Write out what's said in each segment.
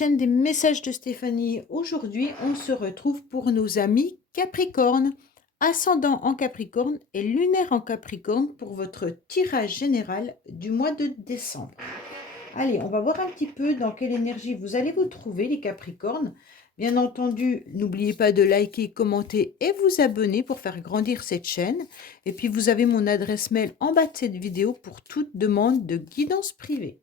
chaîne des messages de Stéphanie. Aujourd'hui, on se retrouve pour nos amis Capricorne, ascendant en Capricorne et lunaire en Capricorne pour votre tirage général du mois de décembre. Allez, on va voir un petit peu dans quelle énergie vous allez vous trouver, les Capricornes. Bien entendu, n'oubliez pas de liker, commenter et vous abonner pour faire grandir cette chaîne. Et puis, vous avez mon adresse mail en bas de cette vidéo pour toute demande de guidance privée.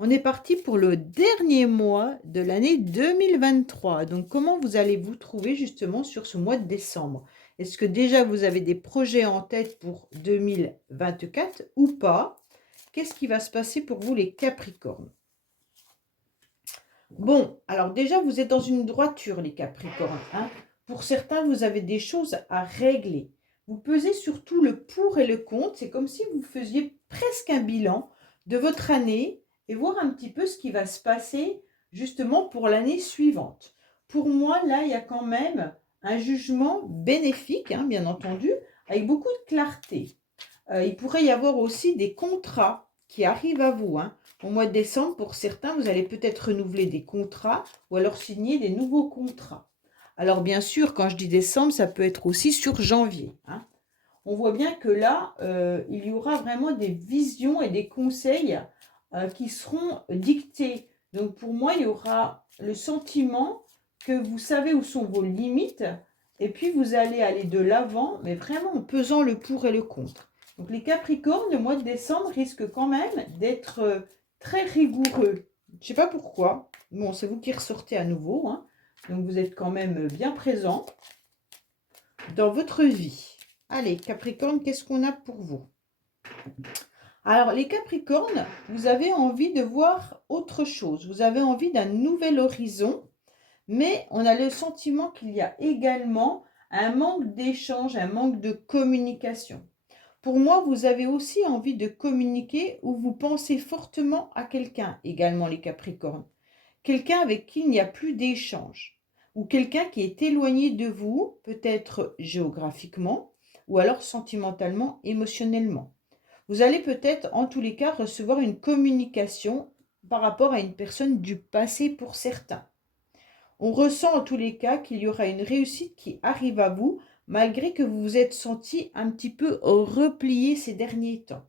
On est parti pour le dernier mois de l'année 2023. Donc, comment vous allez vous trouver justement sur ce mois de décembre? Est-ce que déjà vous avez des projets en tête pour 2024 ou pas? Qu'est-ce qui va se passer pour vous les Capricornes? Bon, alors déjà, vous êtes dans une droiture, les Capricornes, hein. Pour certains, vous avez des choses à régler. Vous pesez surtout le pour et le contre. C'est comme si vous faisiez presque un bilan de votre année et voir un petit peu ce qui va se passer justement pour l'année suivante. Pour moi, là, il y a quand même un jugement bénéfique, hein, bien entendu, avec beaucoup de clarté. Il pourrait y avoir aussi des contrats qui arrivent à vous, hein. Au mois de décembre, pour certains, vous allez peut-être renouveler des contrats ou alors signer des nouveaux contrats. Alors bien sûr, quand je dis décembre, ça peut être aussi sur janvier, hein. On voit bien que là, il y aura vraiment des visions et des conseils qui seront dictés. Donc pour moi, il y aura le sentiment que vous savez où sont vos limites et puis vous allez aller de l'avant, mais vraiment en pesant le pour et le contre. Donc les Capricornes, le mois de décembre risque quand même d'être très rigoureux. Je ne sais pas pourquoi. Bon, c'est vous qui ressortez à nouveau, hein. Donc vous êtes quand même bien présent dans votre vie. Allez, Capricorne, qu'est-ce qu'on a pour vous? Alors, les Capricornes, vous avez envie de voir autre chose. Vous avez envie d'un nouvel horizon, mais on a le sentiment qu'il y a également un manque d'échange, un manque de communication. Pour moi, vous avez aussi envie de communiquer ou vous pensez fortement à quelqu'un, également les Capricornes. Quelqu'un avec qui il n'y a plus d'échange. Ou quelqu'un qui est éloigné de vous, peut-être géographiquement, ou alors sentimentalement, émotionnellement. Vous allez peut-être, en tous les cas, recevoir une communication par rapport à une personne du passé pour certains. On ressent en tous les cas qu'il y aura une réussite qui arrive à vous, malgré que vous vous êtes senti un petit peu replié ces derniers temps.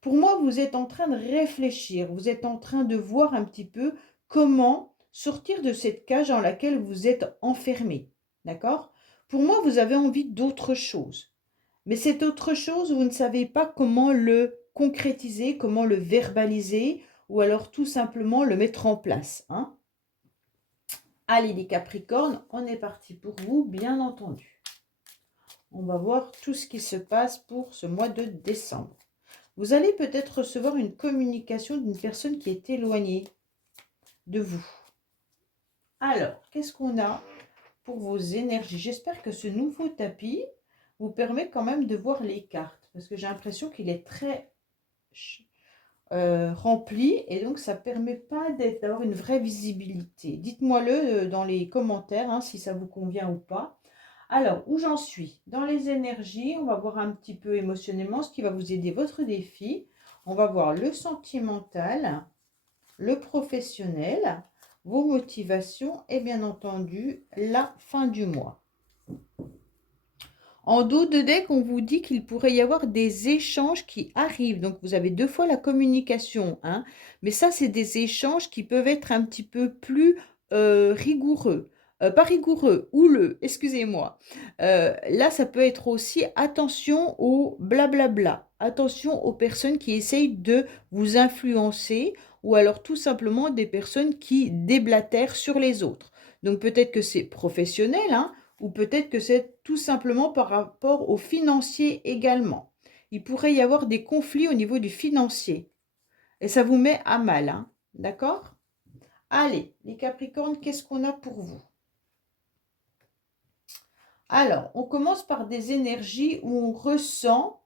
Pour moi, vous êtes en train de réfléchir, vous êtes en train de voir un petit peu comment sortir de cette cage dans laquelle vous êtes enfermé. D'accord? Pour moi, vous avez envie d'autre chose. Mais cette autre chose, vous ne savez pas comment le concrétiser, comment le verbaliser, ou alors tout simplement le mettre en place, hein. Allez les Capricornes, on est parti pour vous, bien entendu. On va voir tout ce qui se passe pour ce mois de décembre. Vous allez peut-être recevoir une communication d'une personne qui est éloignée de vous. Alors, qu'est-ce qu'on a pour vos énergies? J'espère que ce nouveau tapis vous permet quand même de voir les cartes, parce que j'ai l'impression qu'il est très rempli et donc ça ne permet pas d'avoir une vraie visibilité. Dites-moi-le dans les commentaires, hein, si ça vous convient ou pas. Alors, où j'en suis? Dans les énergies, on va voir un petit peu émotionnellement ce qui va vous aider votre défi. On va voir le sentimental, le professionnel, vos motivations et bien entendu la fin du mois. En dos de deck, on vous dit qu'il pourrait y avoir des échanges qui arrivent. Donc, vous avez deux fois la communication, hein. Mais ça, c'est des échanges qui peuvent être un petit peu plus rigoureux. Pas rigoureux, houleux, excusez-moi. Là, ça peut être aussi attention au blablabla. Attention aux personnes qui essayent de vous influencer ou alors tout simplement des personnes qui déblatèrent sur les autres. Donc, peut-être que c'est professionnel, hein, ou peut-être que c'est tout simplement par rapport au financier également. Il pourrait y avoir des conflits au niveau du financier. Et ça vous met à mal, hein, d'accord? Allez, les Capricornes, qu'est-ce qu'on a pour vous? Alors, on commence par des énergies où on ressent,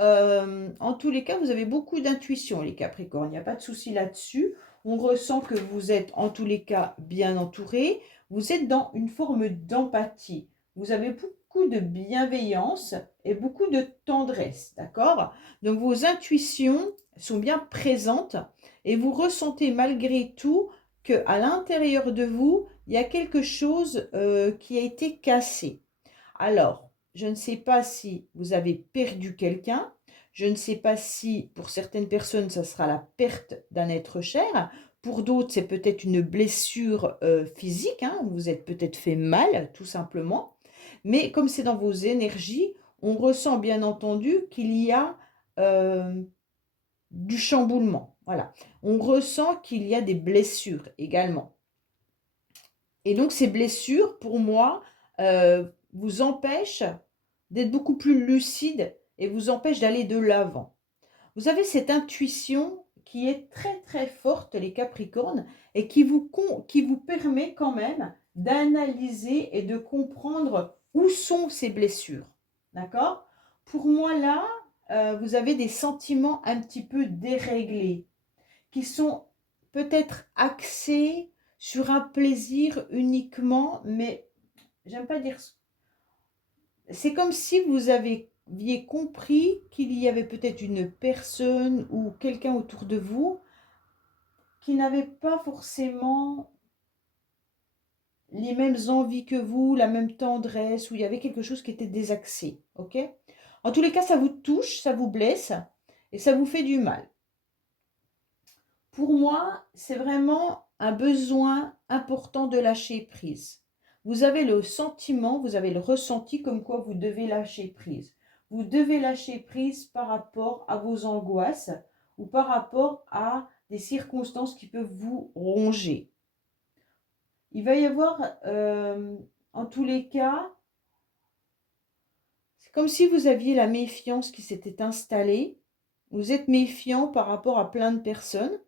en tous les cas, vous avez beaucoup d'intuition, les Capricornes. Il n'y a pas de souci là-dessus. On ressent que vous êtes, en tous les cas, bien entouré. Vous êtes dans une forme d'empathie. Vous avez beaucoup de bienveillance et beaucoup de tendresse, d'accord? Donc, vos intuitions sont bien présentes et vous ressentez malgré tout qu'à l'intérieur de vous, il y a quelque chose qui a été cassé. Alors, je ne sais pas si vous avez perdu quelqu'un, je ne sais pas si pour certaines personnes, ça sera la perte d'un être cher, pour d'autres, c'est peut-être une blessure physique, hein, vous vous êtes peut-être fait mal, tout simplement. Mais comme c'est dans vos énergies, on ressent bien entendu qu'il y a euh, du chamboulement. Voilà. On ressent qu'il y a des blessures également. Et donc, ces blessures, pour moi, vous empêchent d'être beaucoup plus lucide et vous empêchent d'aller de l'avant. Vous avez cette intuition qui est très très forte, les Capricornes, et qui vous permet quand même d'analyser et de comprendre où sont ces blessures. D'accord? Pour moi, là, vous avez des sentiments un petit peu déréglés, qui sont peut-être axés sur un plaisir uniquement, mais j'aime pas dire. C'est comme si vous aviez compris qu'il y avait peut-être une personne ou quelqu'un autour de vous qui n'avait pas forcément les mêmes envies que vous, la même tendresse, où il y avait quelque chose qui était désaxé. Ok? En tous les cas, ça vous touche, ça vous blesse et ça vous fait du mal. Pour moi, c'est vraiment un besoin important de lâcher prise. Vous avez le sentiment, vous avez le ressenti comme quoi vous devez lâcher prise. Vous devez lâcher prise par rapport à vos angoisses ou par rapport à des circonstances qui peuvent vous ronger. Il va y avoir, en tous les cas, c'est comme si vous aviez la méfiance qui s'était installée. Vous êtes méfiant par rapport à plein de personnes,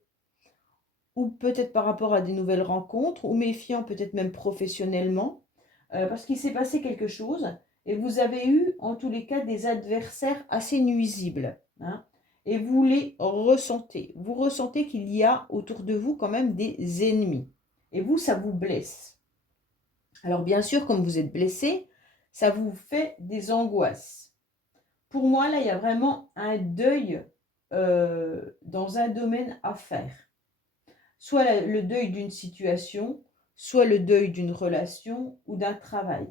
ou peut-être par rapport à des nouvelles rencontres, ou méfiant peut-être même professionnellement, parce qu'il s'est passé quelque chose, et vous avez eu en tous les cas des adversaires assez nuisibles, hein, et vous les ressentez. Vous ressentez qu'il y a autour de vous quand même des ennemis, et vous, ça vous blesse. Alors bien sûr, comme vous êtes blessé, ça vous fait des angoisses. Pour moi, là, il y a vraiment un deuil dans un domaine à faire. Soit le deuil d'une situation, soit le deuil d'une relation ou d'un travail.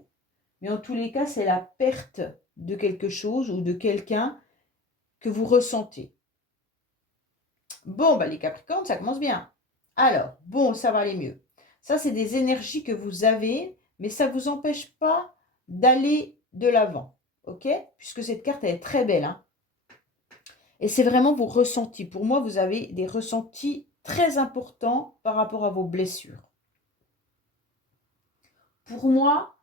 Mais en tous les cas, c'est la perte de quelque chose ou de quelqu'un que vous ressentez. Bon, bah les Capricornes, ça commence bien. Alors, bon, ça va aller mieux. Ça, c'est des énergies que vous avez, mais ça ne vous empêche pas d'aller de l'avant. Ok? Puisque cette carte, elle est très belle, hein. Et c'est vraiment vos ressentis. Pour moi, vous avez des ressentis très importants par rapport à vos blessures. Pour moi,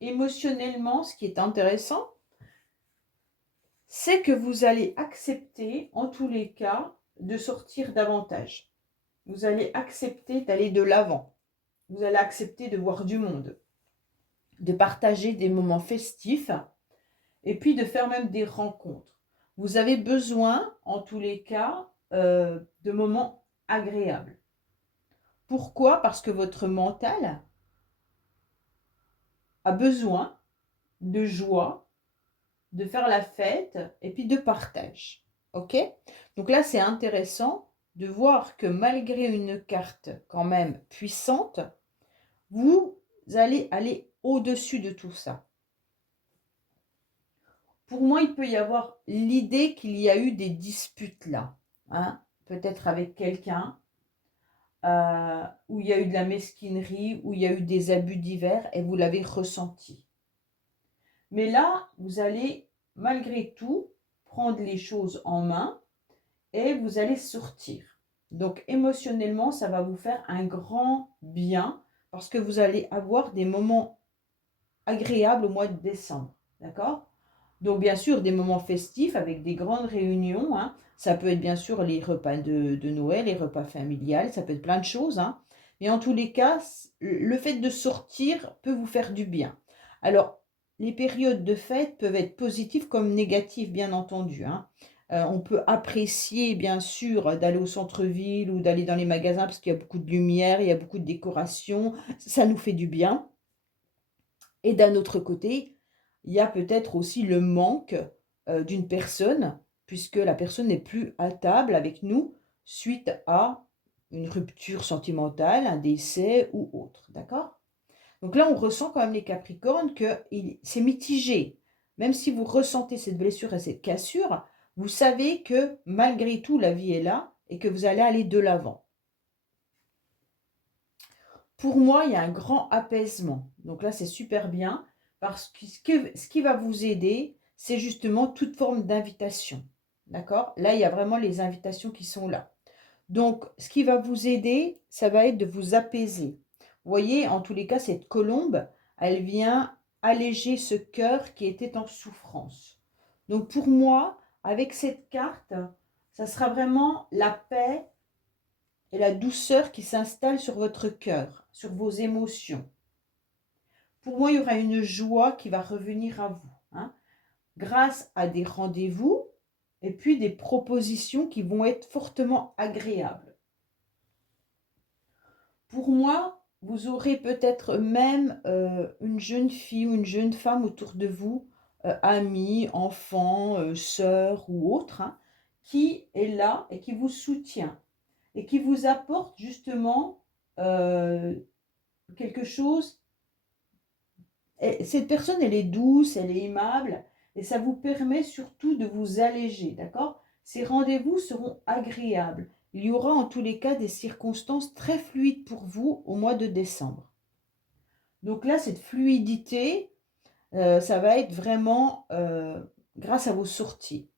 émotionnellement, ce qui est intéressant, c'est que vous allez accepter, en tous les cas, de sortir davantage. Vous allez accepter d'aller de l'avant. Vous allez accepter de voir du monde, de partager des moments festifs et puis de faire même des rencontres. Vous avez besoin, en tous les cas, de moments agréables. Pourquoi? Parce que votre mental a besoin de joie, de faire la fête et puis de partage. Ok? Donc là, c'est intéressant de voir que malgré une carte quand même puissante, vous allez aller au-dessus de tout ça. Pour moi, il peut y avoir l'idée qu'il y a eu des disputes là, hein, peut-être avec quelqu'un, où il y a eu de la mesquinerie, où il y a eu des abus divers et vous l'avez ressenti. Mais là, vous allez malgré tout prendre les choses en main et vous allez sortir. Donc émotionnellement, ça va vous faire un grand bien parce que vous allez avoir des moments agréables au mois de décembre. D'accord? Donc bien sûr, des moments festifs avec des grandes réunions, hein. Ça peut être bien sûr les repas de Noël, les repas familiales, ça peut être plein de choses, hein. Mais en tous les cas, le fait de sortir peut vous faire du bien. Alors, les périodes de fête peuvent être positives comme négatives, bien entendu, hein. On peut apprécier, bien sûr, d'aller au centre-ville ou d'aller dans les magasins parce qu'il y a beaucoup de lumière, il y a beaucoup de décoration, ça nous fait du bien. Et d'un autre côté, il y a peut-être aussi le manque d'une personne, puisque la personne n'est plus à table avec nous suite à une rupture sentimentale, un décès ou autre, d'accord? Donc là, on ressent quand même les Capricornes que c'est mitigé. Même si vous ressentez cette blessure et cette cassure, vous savez que malgré tout, la vie est là et que vous allez aller de l'avant. Pour moi, il y a un grand apaisement. Donc là, c'est super bien parce que ce qui va vous aider, c'est justement toute forme d'invitation. D'accord? Là, il y a vraiment les invitations qui sont là. Donc, ce qui va vous aider, ça va être de vous apaiser. Vous voyez, en tous les cas, cette colombe, elle vient alléger ce cœur qui était en souffrance. Donc, pour moi, avec cette carte, ça sera vraiment la paix et la douceur qui s'installe sur votre cœur, sur vos émotions. Pour moi, il y aura une joie qui va revenir à vous, hein, grâce à des rendez-vous et puis des propositions qui vont être fortement agréables. Pour moi, vous aurez peut-être même une jeune fille ou une jeune femme autour de vous, amie, enfant, sœur ou autre, hein, qui est là et qui vous soutient et qui vous apporte justement quelque chose. Et cette personne, elle est douce, elle est aimable et ça vous permet surtout de vous alléger, d'accord? Ces rendez-vous seront agréables. Il y aura en tous les cas des circonstances très fluides pour vous au mois de décembre. Donc là, cette fluidité, ça va être vraiment grâce à vos sorties.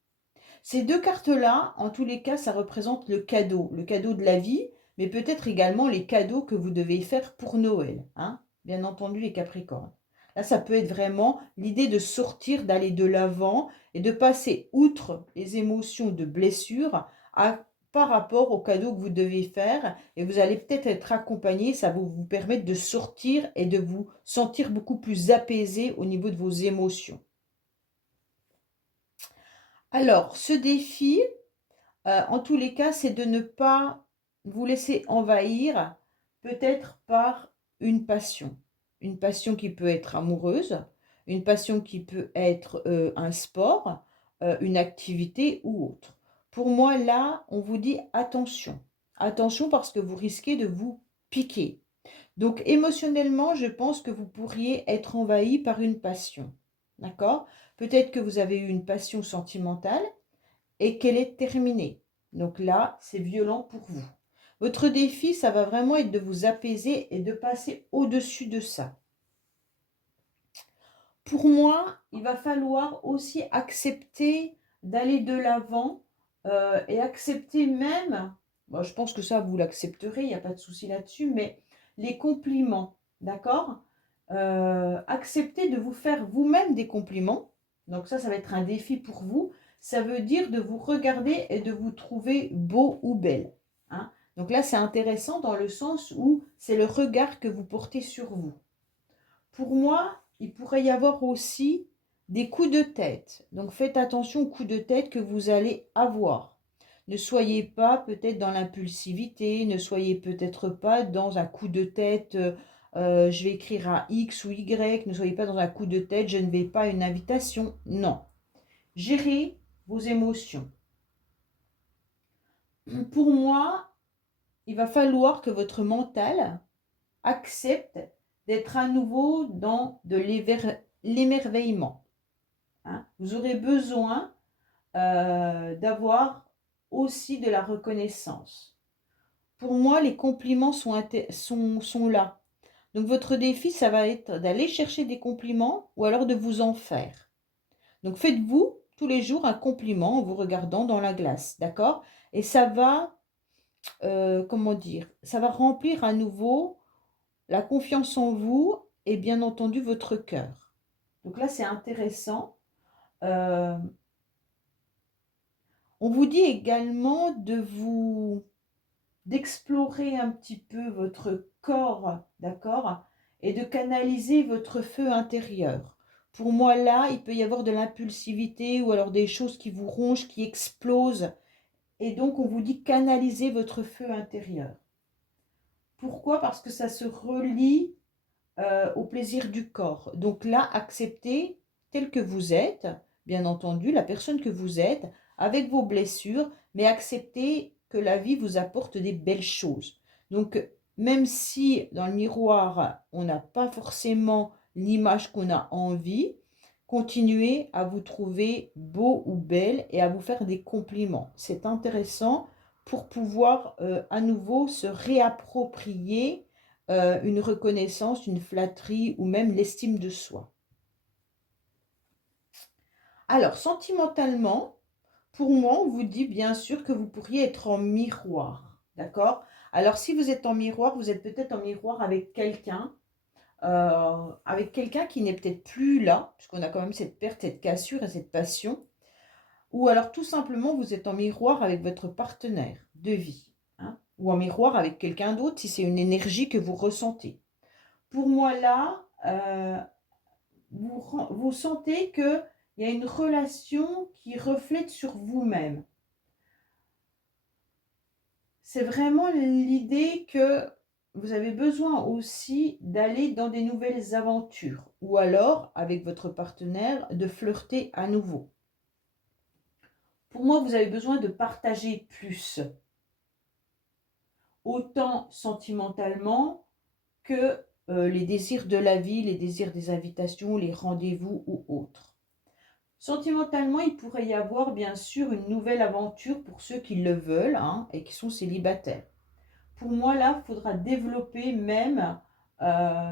Ces deux cartes-là, en tous les cas, ça représente le cadeau de la vie, mais peut-être également les cadeaux que vous devez faire pour Noël, hein, bien entendu les Capricornes. Là, ça peut être vraiment l'idée de sortir, d'aller de l'avant et de passer outre les émotions de blessure par rapport aux cadeaux que vous devez faire. Et vous allez peut-être être accompagné, ça va vous permettre de sortir et de vous sentir beaucoup plus apaisé au niveau de vos émotions. Alors, ce défi, en tous les cas, c'est de ne pas vous laisser envahir peut-être par une passion. Une passion qui peut être amoureuse, une passion qui peut être un sport, une activité ou autre. Pour moi, là, on vous dit attention. Attention parce que vous risquez de vous piquer. Donc, émotionnellement, je pense que vous pourriez être envahi par une passion. D'accord? Peut-être que vous avez eu une passion sentimentale et qu'elle est terminée. Donc là, c'est violent pour vous. Votre défi, ça va vraiment être de vous apaiser et de passer au-dessus de ça. Pour moi, il va falloir aussi accepter d'aller de l'avant et accepter même, bon, je pense que ça, vous l'accepterez, il n'y a pas de souci là-dessus, mais les compliments, d'accord? Accepter de vous faire vous-même des compliments. Donc ça va être un défi pour vous. Ça veut dire de vous regarder et de vous trouver beau ou belle, hein. Donc là, c'est intéressant dans le sens où c'est le regard que vous portez sur vous. Pour moi, il pourrait y avoir aussi des coups de tête. Donc faites attention aux coups de tête que vous allez avoir. Ne soyez pas peut-être dans l'impulsivité, ne soyez peut-être pas dans un coup de tête, je vais écrire un X ou Y, ne soyez pas dans un coup de tête, je ne vais pas à une invitation. Non. Gérez vos émotions. Pour moi, il va falloir que votre mental accepte d'être à nouveau dans de l'émerveillement, hein. Vous aurez besoin d'avoir aussi de la reconnaissance. Pour moi, les compliments sont là. Donc votre défi, ça va être d'aller chercher des compliments ou alors de vous en faire. Donc faites-vous tous les jours un compliment en vous regardant dans la glace, d'accord? Et ça va, comment dire, ça va remplir à nouveau la confiance en vous et bien entendu votre cœur. Donc là, c'est intéressant. Euh, on vous dit également d'explorer un petit peu votre corps, d'accord, et de canaliser votre feu intérieur. Pour moi, là, il peut y avoir de l'impulsivité ou alors des choses qui vous rongent, qui explosent. Et donc, on vous dit canaliser votre feu intérieur. Pourquoi? Parce que ça se relie au plaisir du corps. Donc là, acceptez tel que vous êtes, bien entendu, la personne que vous êtes, avec vos blessures, mais acceptez que la vie vous apporte des belles choses. Donc, même si dans le miroir, on n'a pas forcément l'image qu'on a envie, continuez à vous trouver beau ou belle et à vous faire des compliments. C'est intéressant pour pouvoir à nouveau se réapproprier une reconnaissance, une flatterie ou même l'estime de soi. Alors, sentimentalement, pour moi, on vous dit bien sûr que vous pourriez être en miroir, d'accord? Alors, si vous êtes en miroir, vous êtes peut-être en miroir avec quelqu'un qui n'est peut-être plus là, puisqu'on a quand même cette perte, cette cassure et cette passion. Ou alors, tout simplement, vous êtes en miroir avec votre partenaire de vie, hein, ou en miroir avec quelqu'un d'autre si c'est une énergie que vous ressentez. Pour moi, là, vous sentez qu'il y a une relation qui reflète sur vous-même. C'est vraiment l'idée que vous avez besoin aussi d'aller dans des nouvelles aventures ou alors, avec votre partenaire, de flirter à nouveau. Pour moi, vous avez besoin de partager plus, autant sentimentalement que les désirs de la vie, les désirs des invitations, les rendez-vous ou autres. Sentimentalement, il pourrait y avoir bien sûr une nouvelle aventure pour ceux qui le veulent, hein, et qui sont célibataires. Pour moi, là, il faudra développer même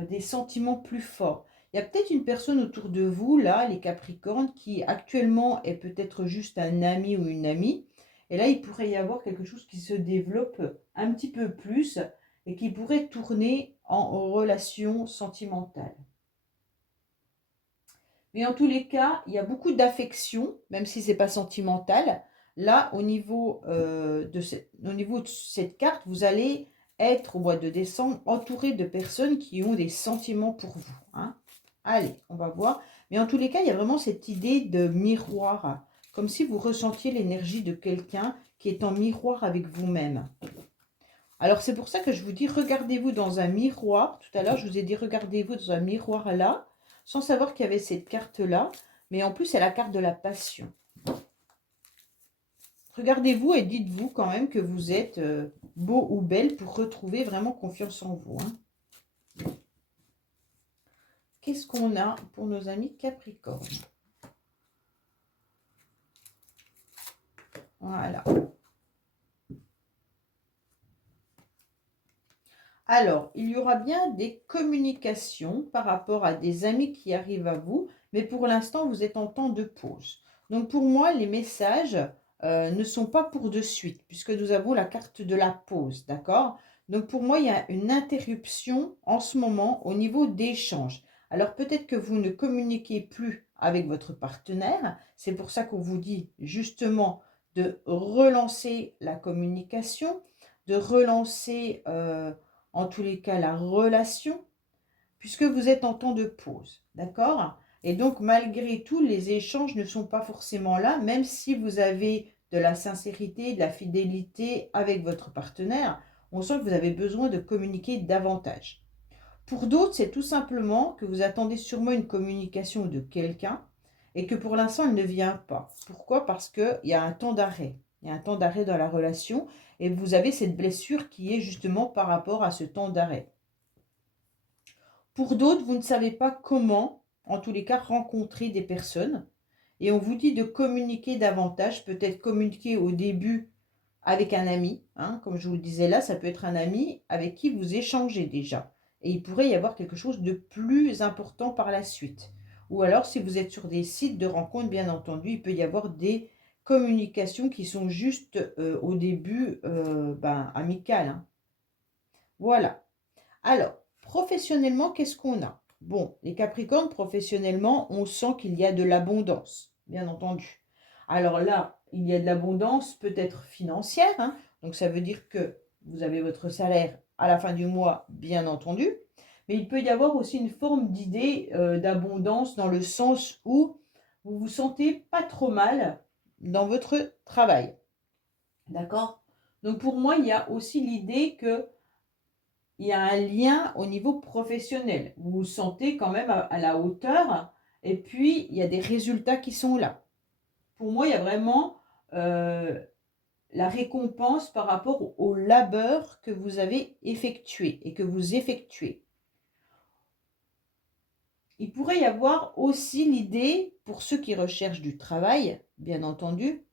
des sentiments plus forts. Il y a peut-être une personne autour de vous, là, les Capricornes, qui actuellement est peut-être juste un ami ou une amie. Et là, il pourrait y avoir quelque chose qui se développe un petit peu plus et qui pourrait tourner en relation sentimentale. Mais en tous les cas, il y a beaucoup d'affection, même si ce n'est pas sentimental. Là, au niveau de cette carte, vous allez être au mois de décembre entouré de personnes qui ont des sentiments pour vous, hein. Allez, on va voir. Mais en tous les cas, il y a vraiment cette idée de miroir, comme si vous ressentiez l'énergie de quelqu'un qui est en miroir avec vous-même. Alors, c'est pour ça que je vous dis, regardez-vous dans un miroir. Tout à l'heure, je vous ai dit, regardez-vous dans un miroir là, sans savoir qu'il y avait cette carte-là. Mais en plus, c'est la carte de la passion. Regardez-vous et dites-vous quand même que vous êtes beau ou belle pour retrouver vraiment confiance en vous, hein. Qu'est-ce qu'on a pour nos amis Capricorne? Voilà. Alors, il y aura bien des communications par rapport à des amis qui arrivent à vous, mais pour l'instant, vous êtes en temps de pause. Donc, pour moi, les messages ne sont pas pour de suite, puisque nous avons la carte de la pause, d'accord? Donc, pour moi, il y a une interruption en ce moment au niveau d'échanges. Alors, peut-être que vous ne communiquez plus avec votre partenaire. C'est pour ça qu'on vous dit justement de relancer la communication, de relancer en tous les cas la relation, puisque vous êtes en temps de pause, d'accord? Et donc, malgré tout, les échanges ne sont pas forcément là, même si vous avez de la sincérité, de la fidélité avec votre partenaire, on sent que vous avez besoin de communiquer davantage. Pour d'autres, c'est tout simplement que vous attendez sûrement une communication de quelqu'un et que pour l'instant, elle ne vient pas. Pourquoi? Parce qu'il y a un temps d'arrêt. Il y a un temps d'arrêt dans la relation et vous avez cette blessure qui est justement par rapport à ce temps d'arrêt. Pour d'autres, vous ne savez pas comment, en tous les cas, rencontrer des personnes. Et on vous dit de communiquer davantage, peut-être communiquer au début avec un ami, hein, comme je vous le disais là, ça peut être un ami avec qui vous échangez déjà. Et il pourrait y avoir quelque chose de plus important par la suite. Ou alors, si vous êtes sur des sites de rencontres, bien entendu, il peut y avoir des communications qui sont juste au début amicales, hein. Voilà. Alors, professionnellement, qu'est-ce qu'on a? Bon, les Capricornes, professionnellement, on sent qu'il y a de l'abondance, bien entendu. Alors là, il y a de l'abondance peut-être financière, hein. Donc ça veut dire que vous avez votre salaire à la fin du mois, bien entendu. Mais il peut y avoir aussi une forme d'idée d'abondance dans le sens où vous vous sentez pas trop mal dans votre travail. D'accord? Donc pour moi, il y a aussi l'idée que il y a un lien au niveau professionnel. Vous vous sentez quand même à la hauteur et puis il y a des résultats qui sont là. Pour moi, il y a vraiment la récompense par rapport au labeur que vous avez effectué et que vous effectuez. Il pourrait y avoir aussi l'idée, pour ceux qui recherchent du travail, bien entendu,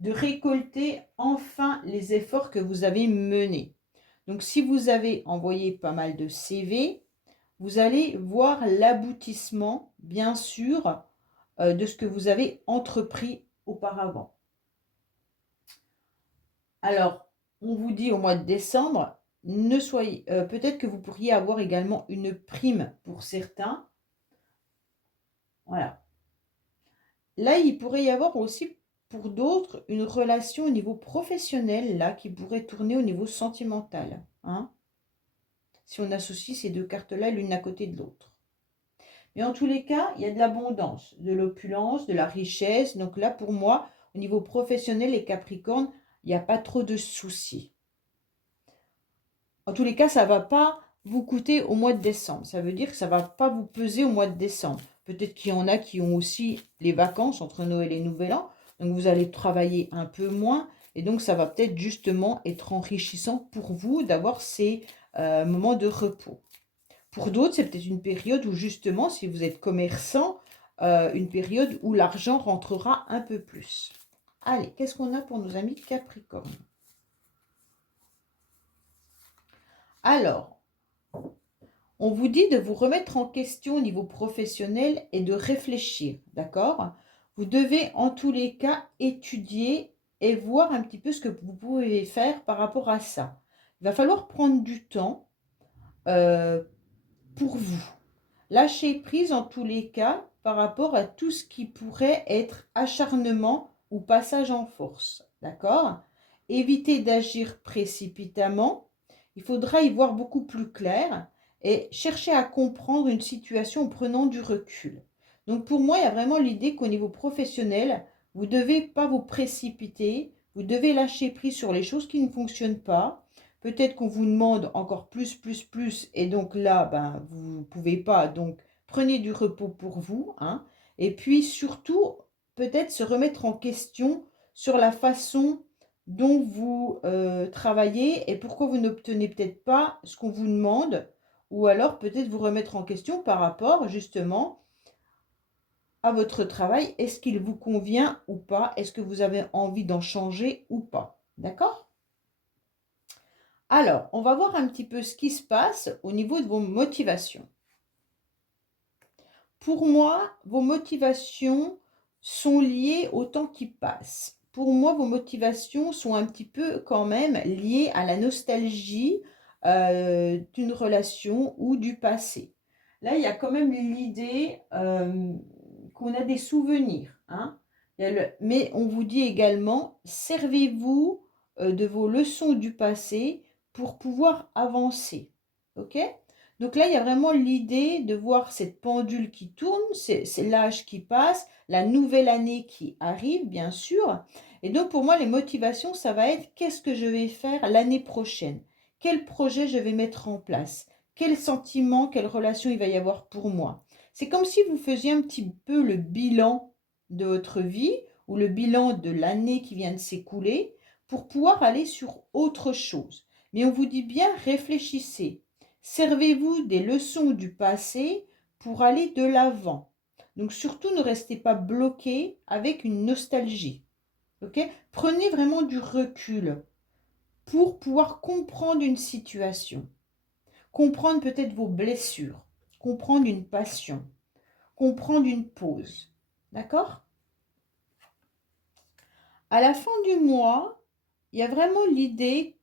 de récolter enfin les efforts que vous avez menés. Donc, si vous avez envoyé pas mal de CV, vous allez voir l'aboutissement, bien sûr, de ce que vous avez entrepris auparavant. Alors, on vous dit au mois de décembre, peut-être que vous pourriez avoir également une prime pour certains. Voilà. Là, il pourrait y avoir aussi pour d'autres une relation au niveau professionnel, là, qui pourrait tourner au niveau sentimental. Hein, si on associe ces deux cartes-là l'une à côté de l'autre. Mais en tous les cas, il y a de l'abondance, de l'opulence, de la richesse. Donc là, pour moi, au niveau professionnel, les Capricornes, il n'y a pas trop de soucis. En tous les cas, ça ne va pas vous coûter au mois de décembre. Ça veut dire que ça ne va pas vous peser au mois de décembre. Peut-être qu'il y en a qui ont aussi les vacances entre Noël et Nouvel An. Donc, vous allez travailler un peu moins. Et donc, ça va peut-être justement être enrichissant pour vous d'avoir ces moments de repos. Pour d'autres, c'est peut-être une période où justement, si vous êtes commerçant, une période où l'argent rentrera un peu plus. Allez, qu'est-ce qu'on a pour nos amis Capricorne? Alors, on vous dit de vous remettre en question au niveau professionnel et de réfléchir, d'accord? Vous devez en tous les cas étudier et voir un petit peu ce que vous pouvez faire par rapport à ça. Il va falloir prendre du temps pour vous. Lâcher prise en tous les cas par rapport à tout ce qui pourrait être acharnement ou passage en force, d'accord? Évitez d'agir précipitamment. Il faudra y voir beaucoup plus clair et chercher à comprendre une situation en prenant du recul. Donc pour moi, il y a vraiment l'idée qu'au niveau professionnel, vous ne devez pas vous précipiter, vous devez lâcher prise sur les choses qui ne fonctionnent pas. Peut-être qu'on vous demande encore plus, et donc là, ben, vous ne pouvez pas. Donc prenez du repos pour vous. Hein, et puis surtout, peut-être se remettre en question sur la façon dont vous travaillez et pourquoi vous n'obtenez peut-être pas ce qu'on vous demande, ou alors peut-être vous remettre en question par rapport justement à votre travail. Est-ce qu'il vous convient ou pas? Est-ce que vous avez envie d'en changer ou pas? D'accord? Alors, on va voir un petit peu ce qui se passe au niveau de vos motivations. Pour moi, vos motivations sont liées au temps qui passe. Pour moi, vos motivations sont un petit peu quand même liées à la nostalgie d'une relation ou du passé. Là, il y a quand même l'idée qu'on a des souvenirs. Hein. Mais on vous dit également, servez-vous de vos leçons du passé pour pouvoir avancer. Ok? Donc là, il y a vraiment l'idée de voir cette pendule qui tourne, c'est l'âge qui passe, la nouvelle année qui arrive, bien sûr. Et donc, pour moi, les motivations, ça va être qu'est-ce que je vais faire l'année prochaine? Quel projet je vais mettre en place? Quel sentiment, quelle relation il va y avoir pour moi? C'est comme si vous faisiez un petit peu le bilan de votre vie ou le bilan de l'année qui vient de s'écouler pour pouvoir aller sur autre chose. Mais on vous dit bien, réfléchissez. Servez-vous des leçons du passé pour aller de l'avant. Donc surtout, ne restez pas bloqué avec une nostalgie. Okay? Prenez vraiment du recul pour pouvoir comprendre une situation, comprendre peut-être vos blessures, comprendre une passion, comprendre une pause. D'accord? À la fin du mois, il y a vraiment l'idée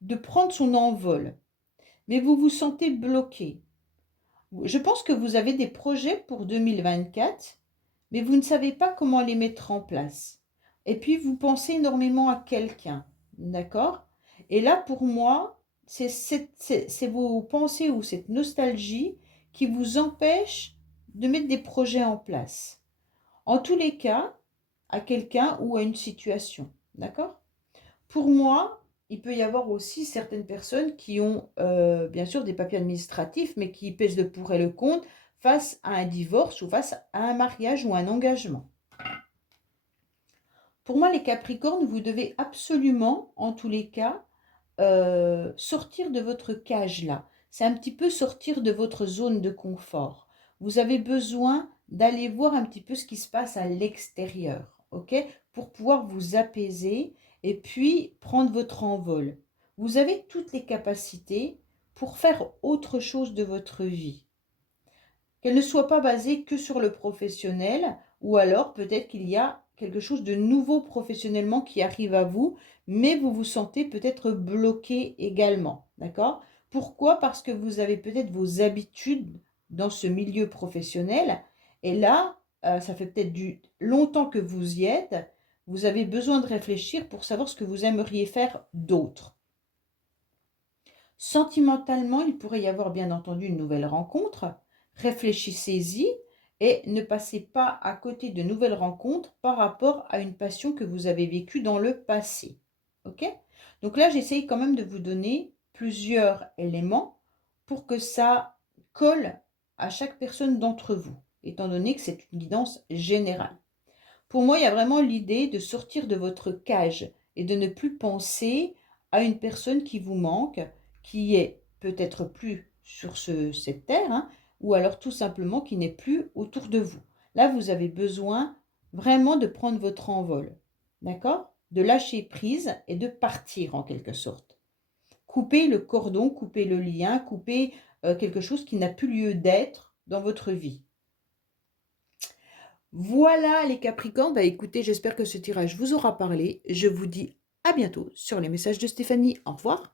de prendre son envol, mais vous vous sentez bloqué. Je pense que vous avez des projets pour 2024, mais vous ne savez pas comment les mettre en place. Et puis, vous pensez énormément à quelqu'un, d'accord? Et là, pour moi, c'est vos pensées ou cette nostalgie qui vous empêche de mettre des projets en place. En tous les cas, à quelqu'un ou à une situation, d'accord? Pour moi, il peut y avoir aussi certaines personnes qui ont bien sûr des papiers administratifs, mais qui pèsent le pour et le contre face à un divorce ou face à un mariage ou un engagement. Pour moi, les Capricornes, vous devez absolument, en tous les cas, sortir de votre cage là. C'est un petit peu sortir de votre zone de confort. Vous avez besoin d'aller voir un petit peu ce qui se passe à l'extérieur, ok? Pour pouvoir vous apaiser et puis prendre votre envol. Vous avez toutes les capacités pour faire autre chose de votre vie. Qu'elle ne soit pas basée que sur le professionnel, ou alors peut-être qu'il y a quelque chose de nouveau professionnellement qui arrive à vous, mais vous vous sentez peut-être bloqué également, d'accord? Pourquoi? Parce que vous avez peut-être vos habitudes dans ce milieu professionnel, et là, ça fait peut-être longtemps que vous y êtes, vous avez besoin de réfléchir pour savoir ce que vous aimeriez faire d'autre. Sentimentalement, il pourrait y avoir bien entendu une nouvelle rencontre. Réfléchissez-y et ne passez pas à côté de nouvelles rencontres par rapport à une passion que vous avez vécue dans le passé. Ok? Donc là, j'essaye quand même de vous donner plusieurs éléments pour que ça colle à chaque personne d'entre vous, étant donné que c'est une guidance générale. Pour moi, il y a vraiment l'idée de sortir de votre cage et de ne plus penser à une personne qui vous manque, qui est peut-être plus sur cette terre, hein, ou alors tout simplement qui n'est plus autour de vous. Là, vous avez besoin vraiment de prendre votre envol, d'accord? De lâcher prise et de partir en quelque sorte. Couper le cordon, couper le lien, couper quelque chose qui n'a plus lieu d'être dans votre vie. Voilà les Capricornes, bah écoutez, j'espère que ce tirage vous aura parlé. Je vous dis à bientôt sur les messages de Stéphanie. Au revoir.